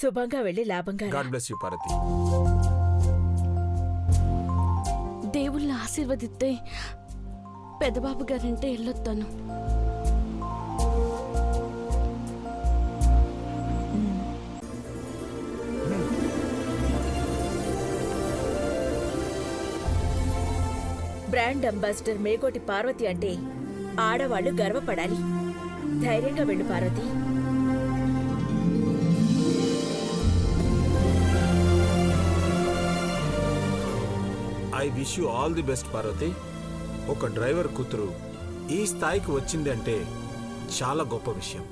శుభంగా వెళ్ళి లాభంగా రా. God bless you Parvati. దేవుళ్ళ ఆశీర్వదిస్తే పెద్దబాబు గారంటే వెళ్ళొస్తాను. బ్రాండ్ అంబాసిడర్ మేకోటి పార్వతి అంటే ఆడవాళ్లు గర్వపడాలి. ధైర్యంగా వెళ్ళు Parvati. I wish you all the best Parvati. ఒక డ్రైవర్ కూతురు ఈ స్థాయికి వచ్చింది అంటే చాలా గొప్ప విషయం.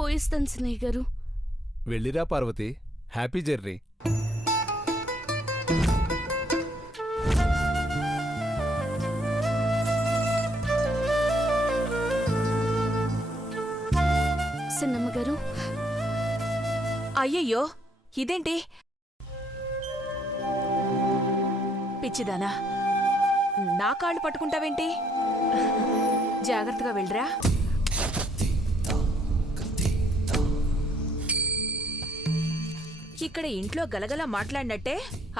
పోయిస్తాను స్నేహ్ గారు. వెళ్ళిరా పార్వతి. Happy journey. సిన్నమ్మ గారు. అయ్యయ్యో, ఇదేంటి పిచ్చిదానా? నా కాళ్ళు పట్టుకుంటావేంటి? జాగ్రత్తగా వెళ్ళరా. ఇక్కడ ఇంట్లో గలగలా మాట్లాడినట్టే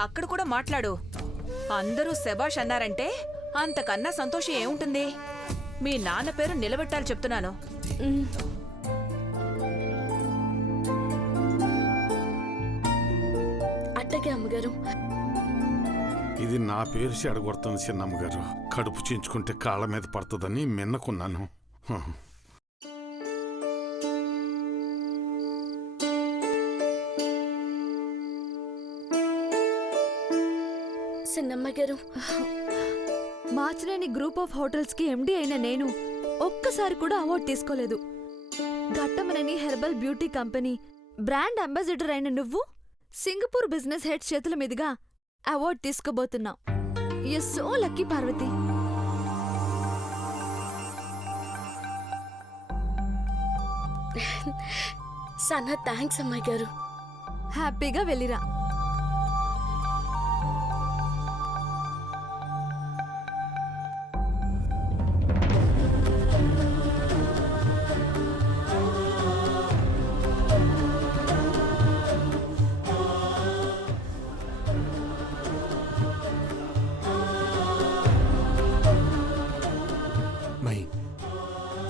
అక్కడ కూడా మాట్లాడు. అందరూ శబాష్ అన్నారంటే అంతకన్నా సంతోషం ఏముంటుంది? మీ నాన్న పేరు నిలబెట్టాలి చెప్తున్నాను. అట్టగే అమ్మగారు. ఇది నా పేరు చెడగొడుతుంది చిన్నమ్మగారు. కడుపు చించుకుంటే కాళ్ళ మీద పడుతుందని మిన్నకున్నాను. సిన్నమ్మ గారు, మార్చినేని గ్రూప్ ఆఫ్ హోటల్స్ కి ఎండి అయిన నేను ఒక్కసారి కూడా అవార్డు తీసుకోలేదు. Ghattamaneni herbal beauty company brand ambassador అయిన నువ్వు సింగపూర్ బిజినెస్ హెడ్ చేతుల మీదుగా అవార్డు తీసుకోబోతున్నావు. You so lucky Parvati. సన్నా థ్యాంక్స్ అమ్మాయి గారు. హ్యాపీగా వెళ్ళిరా.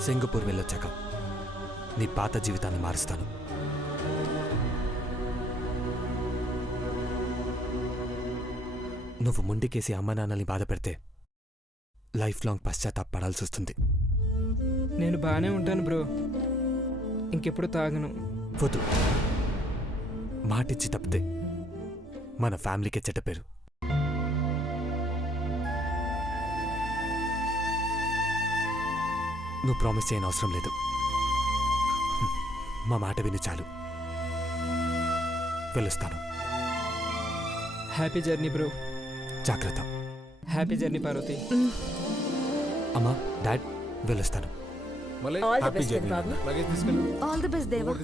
సింగపూర్ వెళ్ళొచ్చాక నీ పాత జీవితాన్ని మారుస్తాను. నువ్వు ముండికేసి అమ్మ నాన్నల్ని బాధ పెడితే లైఫ్ లాంగ్ పశ్చాత్తాపడాల్సి వస్తుంది. నేను బాగానే ఉంటాను బ్రో, ఇంకెప్పుడు తాగను. వద్దు, మాటిచ్చి తప్పితే మన ఫ్యామిలీకే చెడ్డ పేరు. నువ్వు ప్రామిస్ చేయని అవసరం లేదు. మా మాట విని చాలు. వెళ్ళొస్తాను. Happy journey bro. జాగ్రత్త. Happy journey Parvati. అమ్మా, డాడ్, వెళ్ళొస్తాను. ఆల్ ది బెస్ట్ బాబు. All the best Deva.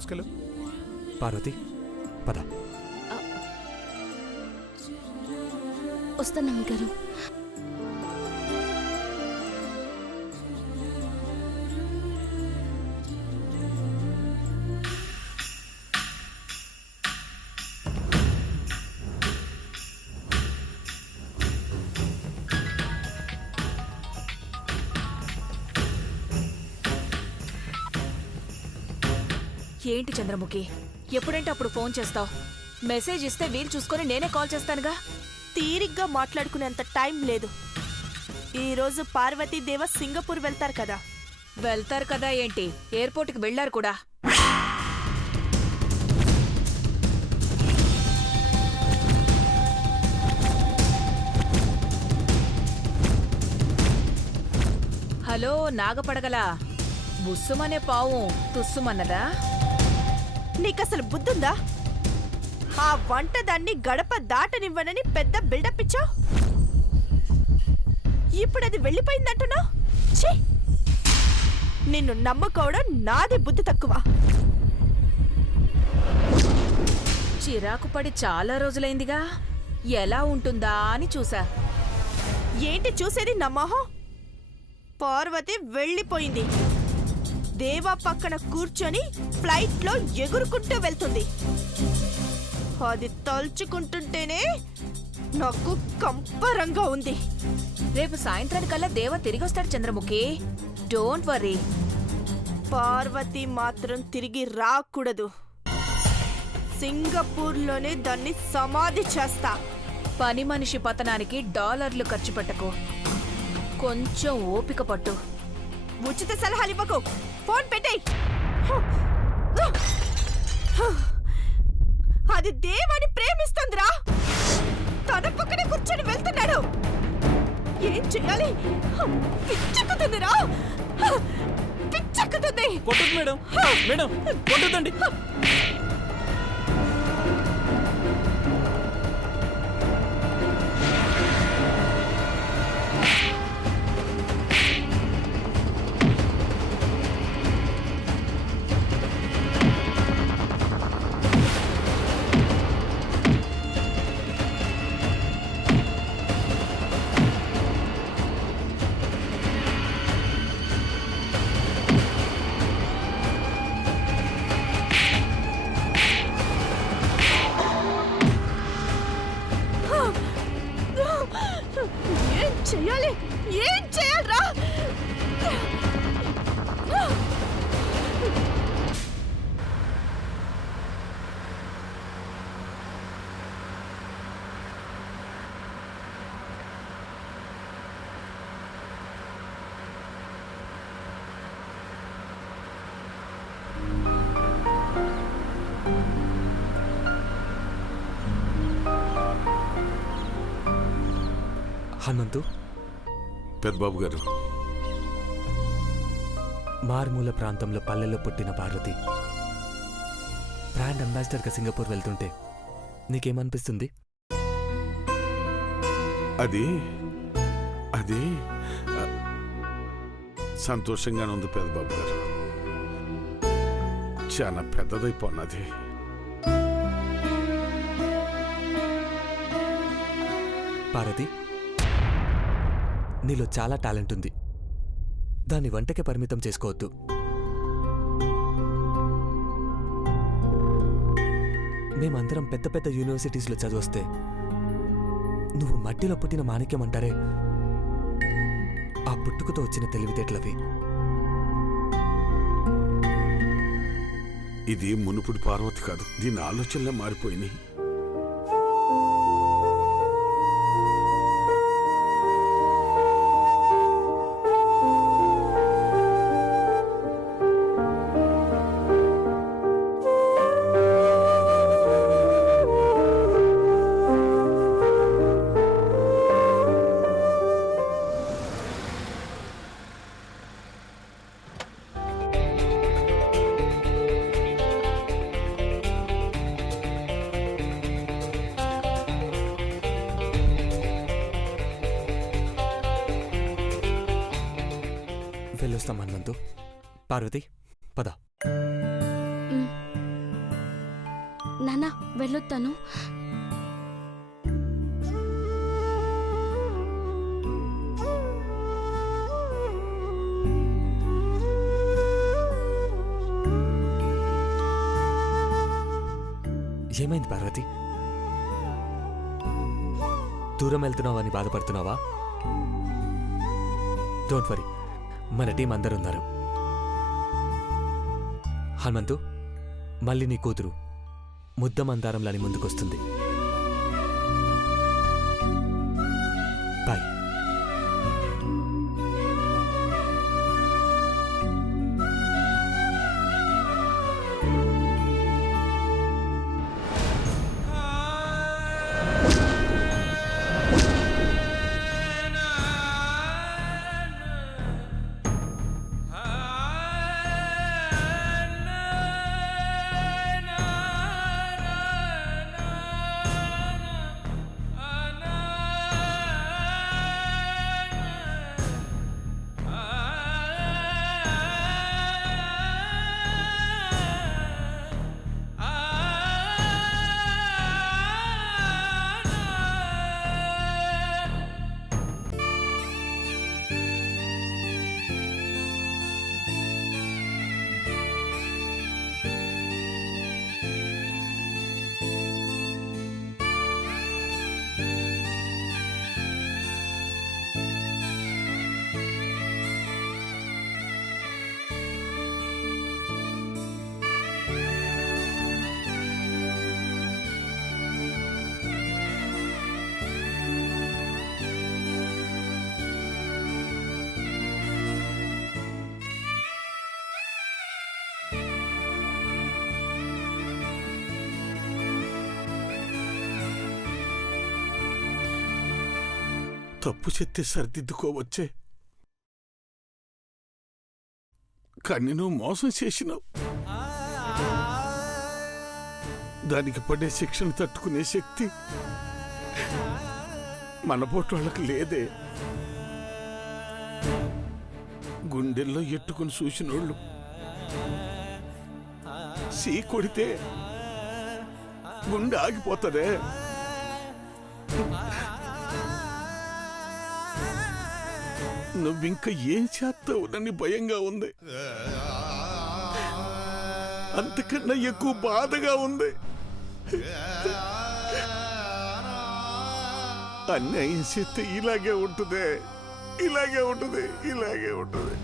Parvati, పద. వస్తానమ్మ గారు. ఏంటి చంద్రముఖి, ఎప్పుడంటే అప్పుడు ఫోన్ చేస్తావు? మెసేజ్ ఇస్తే వీలు చూసుకొని నేనే కాల్ చేస్తానుగా. తీరిగ్గా మాట్లాడుకునేంత టైం లేదు. ఈరోజు పార్వతీ దేవ సింగపూర్ వెళ్తారు కదా. వెళ్తారు కదా ఏంటి, ఎయిర్పోర్ట్కి వెళ్లారు కూడా. హలో నాగపడగలా, బుస్సుమనే పావు తుస్సుమన్నదా? నీకసలు బుద్ధుందా? ఆ వంట దాన్ని గడప దాటనివ్వనని పెద్ద బిల్డప్ ఇచ్చావు. ఇప్పుడది వెళ్ళిపోయిందంటున్నావు. ఛీ, నిన్ను నమ్ముకోవడం నాది బుద్ధి తక్కువ. చిరాకు పడి చాలా రోజులైందిగా, ఎలా ఉంటుందా అని చూసా. ఏంటి చూసేది నా మొహం? పార్వతి వెళ్ళిపోయింది. దేవా పక్కన కూర్చొని ఫ్లైట్లో ఎగురుకుంటూ వెళ్తుంది. అది తలుచుకుంటుంటేనే నాకు కంపరంగా ఉంది. రేపు సాయంత్రానికల్లా దేవ తిరిగొస్తాడు చంద్రముఖి, డోంట్ వరీ. పార్వతి మాత్రం తిరిగి రాకూడదు. సింగపూర్లోనే దాన్ని సమాధి చేస్తా. పని మనిషి పతనానికి డాలర్లు ఖర్చు పెట్టకు, కొంచెం ఓపిక పట్టు. ఉచిత సలహాలు ఇవ్వకు, ఫోన్ పెట్టేయ్. అది దేవాన్ని ప్రేమిస్తుందిరా. తన పక్కనే కూర్చొని వెళ్తున్నాడు. ఏం చెయ్యాలి? పిచ్చెక్కుతుందిరా, పిచ్చెక్కుతుంది. కొట్టదు మేడం, మేడం కొట్టదండి. ఏం చెయ్యాలి? ఏం చెయ్యాలరా? హనుమంతు, పెద్దబాబు గారు, మారుమూల ప్రాంతంలో పల్లెల్లో పుట్టిన పార్వతి బ్రాండ్ అంబాసిడర్గా సింగపూర్ వెళ్తుంటే నీకేమనిపిస్తుంది? అది అది ఆ, సంతోషంగానే ఉంది పెద్దబాబు గారు. చాలా పెద్దదైపోన్నది. పార్వతి, నీలో చాలా టాలెంట్ ఉంది. దాన్ని వంటకే పరిమితం చేసుకోవద్దు. మేమందరం పెద్ద పెద్ద యూనివర్సిటీస్లో చదివొస్తే నువ్వు మట్టిలో పుట్టిన మాణిక్యం అంటారే, ఆ పుట్టుకతో వచ్చిన తెలివితేటలవి. ఇది మునుపుడి పార్వతి కాదు. దీని ఆలోచనలే మారిపోయినాయి. వెళ్ళొస్తాం హనుమంతు. పార్వతి, పద. నాన్న వెళ్ళొస్తాను. ఏమైంది పార్వతి? దూరం వెళ్తున్నావని బాధపడుతున్నావా? డోంట్ వరీ, మన టీం అందరున్నారు. హనుమంతు, మళ్ళీ నీ కూతురు ముద్ద మందారంలాని ముందుకొస్తుంది. బాయ్. తప్పు చెప్తే సరిదిద్దుకోవచ్చే, కానీ నువ్వు మోసం చేసినావు. దానికి పడే శిక్షను తట్టుకునే శక్తి మన పోటోళ్ళకి లేదే. గుండెల్లో ఎట్టుకుని చూసినోళ్ళు సీ కొడితే గుండె ఆగిపోతుందే. నువ్వింక ఏం చేస్తావునని భయంగా ఉంది, అంతకన్నా ఎక్కువ బాధగా ఉంది. అన్యాయం చేస్తే ఇలాగే ఉంటుంది, ఇలాగే ఉంటుంది, ఇలాగే ఉంటుంది.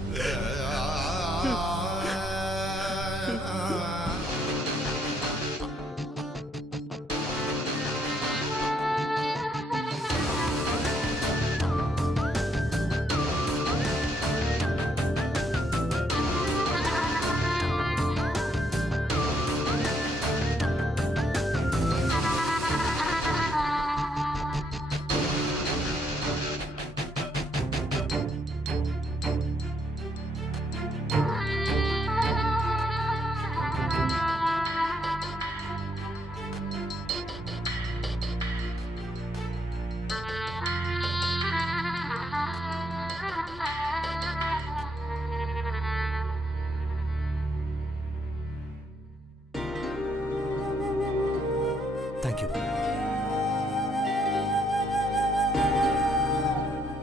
Thank you.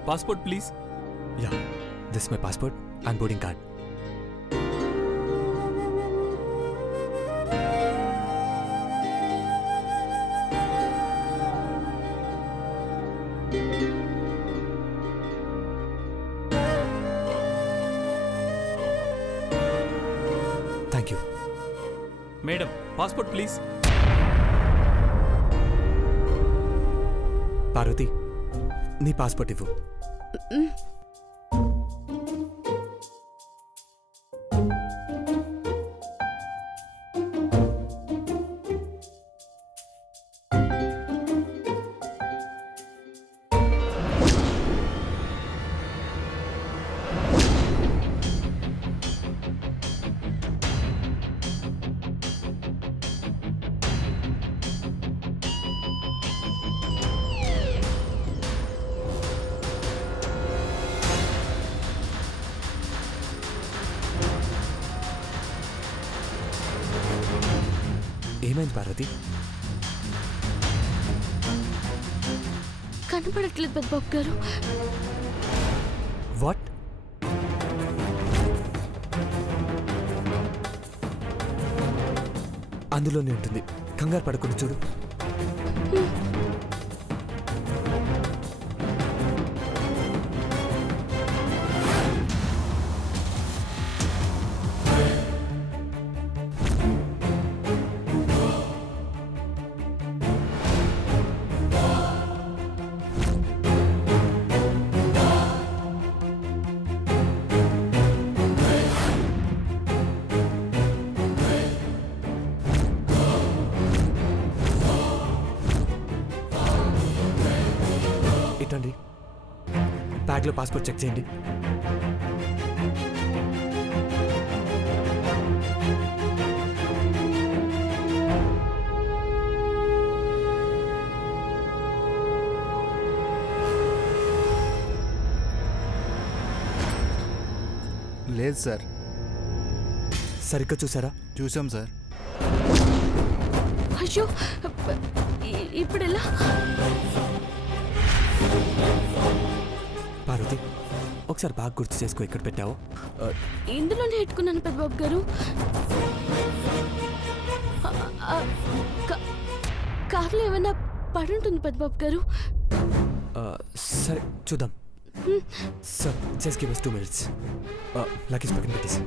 Passport please. Yeah, this my passport and boarding card. Thank you. Madam passport please. Parvati, నీ పాస్పోర్ట్ ఇవ్వు. ఏమైంది పార్వతి? కనపడట్లేదు పెద్దబాబు గారు. వాట్? అందులోనే ఉంటుంది, కంగారు పడకుండా చూడు. ఇటండి, బ్యాగ్లో పాస్పోర్ట్ చెక్ చేయండి. లేదు సార్. సరిగ్గా చూసారా? చూసాం సార్. అయ్యో, ఇప్పుడు ఎలా? పార్వతి, ఒకసారి బాగా గుర్తు చేసుకో, ఇక్కడ పెట్టావు. ఇందులోనే పెట్టుకున్నాను పెద్దబాబు గారు. కార్లో ఏమైనా పడుంటుంది పెద్దబాబు గారు. సరే చూద్దాం. Sir, just give us 2 minutes. Luggage పక్కన పెట్టేసి.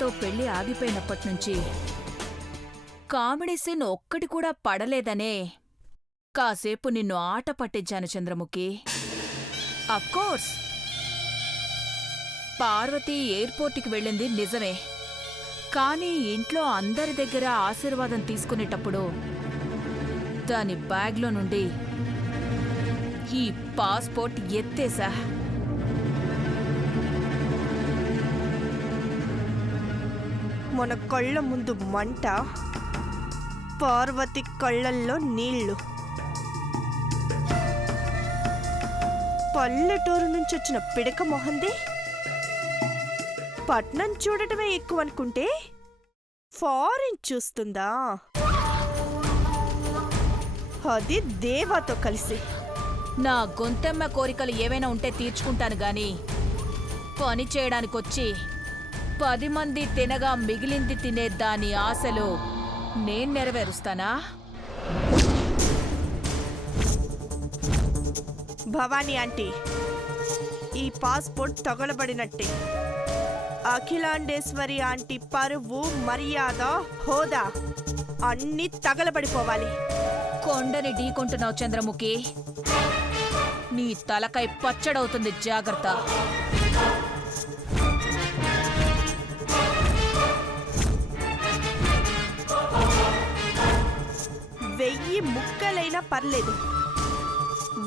నాతో పెళ్లి ఆగిపోయినప్పటి నుంచి కామెడీ సీన్ ఒక్కటి కూడా పడలేదనే కాసేపు నిన్ను ఆట పట్టించాను చంద్రముఖి. అఫ్కోర్స్ పార్వతి ఎయిర్పోర్టుకి వెళ్ళింది నిజమే, కానీ ఇంట్లో అందరి దగ్గర ఆశీర్వాదం తీసుకునేటప్పుడు దాని బ్యాగ్లో నుండి ఈ పాస్పోర్ట్ ఎత్తేసా. మన కళ్ళ ముందు మంట, పార్వతి కళ్ళల్లో నీళ్లు. పల్లెటూరు నుంచి వచ్చిన పిడక మొహంది పట్నం చూడటమే ఎక్కువ అనుకుంటే ఫారిన్ చూస్తుందా, అది దేవాతో కలిసి. నా గొంతెమ్మ కోరికలు ఏవైనా ఉంటే తీర్చుకుంటాను గాని పని చేయడానికొచ్చి 10 మంది తినగా మిగిలింది తినే దాని ఆశలు నేను నెరవేరుస్తానా? భవానీ ఆంటీ, ఈ పాస్పోర్ట్ తగలబడినట్టే. అఖిలాండేశ్వరి ఆంటీ పరువు, మర్యాద, హోదా అన్నీ తగలబడిపోవాలి. కొండని ఢీకొంటున్నావు చంద్రముఖి, నీ తలకై పచ్చడవుతుంది, జాగ్రత్త. వెయ్యి ముక్కలైనా పర్లేదు,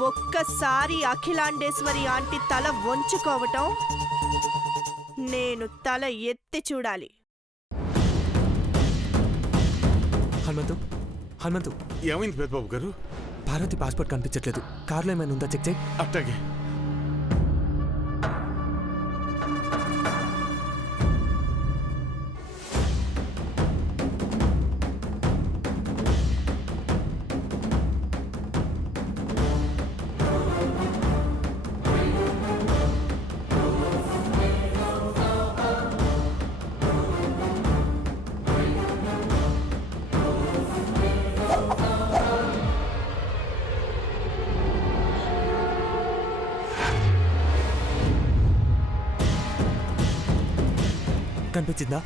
ఒక్కసారి అఖిలాండేశ్వరి ఆంటీ తల వంచుకోవటం నేను తల ఎత్తి చూడాలి. హనుమంతు, ఏమైంది పెద్దబాబు గారు? పార్వతి పాస్పోర్ట్ కనిపించట్లేదు. కార్లో ఏమైనా ఉందా చెక్ చేయి. అట్టాగే. కనిపించిందా?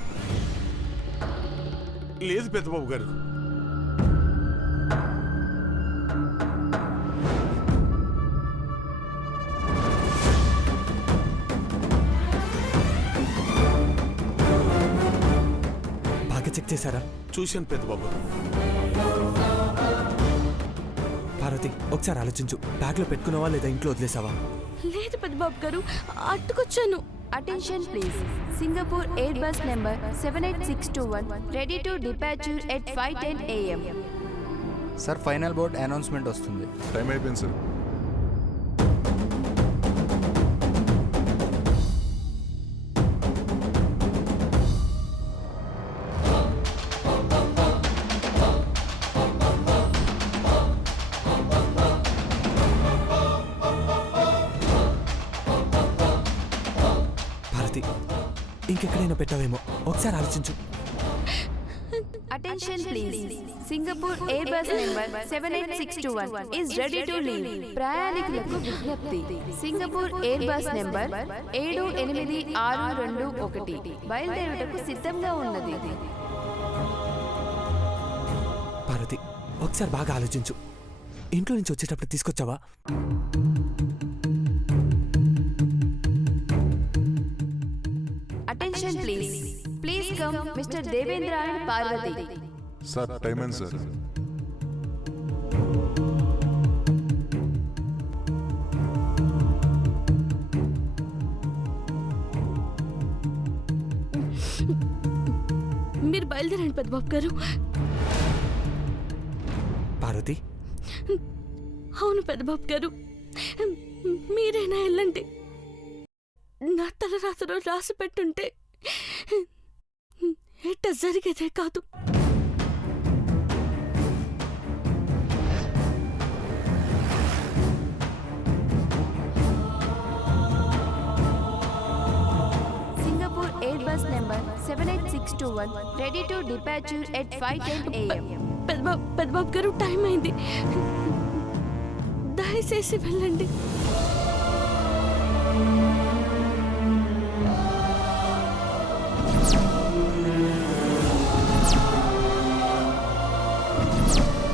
లేదు పెద్దబాబు గారు. బాగా చెక్ చేశారా? చూశాను పెద్దబాబు. పార్వతి, ఒకసారి ఆలోచించు. బ్యాగ్లో పెట్టుకున్నావా లేదా ఇంట్లో వదిలేసావా? లేదు పెద్దబాబు గారు, అట్టుకొచ్చాను. Attention please. Singapore Airbus number 78621 ready to departure at 5:10 AM. Sir final board announcement వస్తుంది. టైం అయిపోయింది సార్. ఇంకెక్కడైనా పెట్టావేమో, ఒకసారి ఆలోచించు. Attention please. Singapore Airbus number 78621 is ready to leave. ప్రయాణికులకు విజ్ఞప్తి. సింగపూర్ ఎయిర్ బస్ నెంబర్ 78621 బయలుదేరుటకు సిద్ధంగా ఉన్నది. పార్వతి, ఒకసారి బాగా ఆలోచించు. ఇంట్లో నుంచి వచ్చేటప్పుడు తీసుకొచ్చావా? Attention please. Please come mister Devendra and Parvati. Sir time అయింది సార్. మీరు బయలుదేరండి పెద్దబాబు గారు. పార్వతి, అవును పెద్దబాబు గారు, మీరైనా వెళ్ళండి. నా తలరాతలో రాసి పెట్టుంటే ఎట్ట జరిగేదే కాదు. Singapore Airbus number 78621 ready to departure at 5:10 AM. పెద్దబాబు గారు, టైం అయింది, దయచేసి వెళ్ళండి. సార్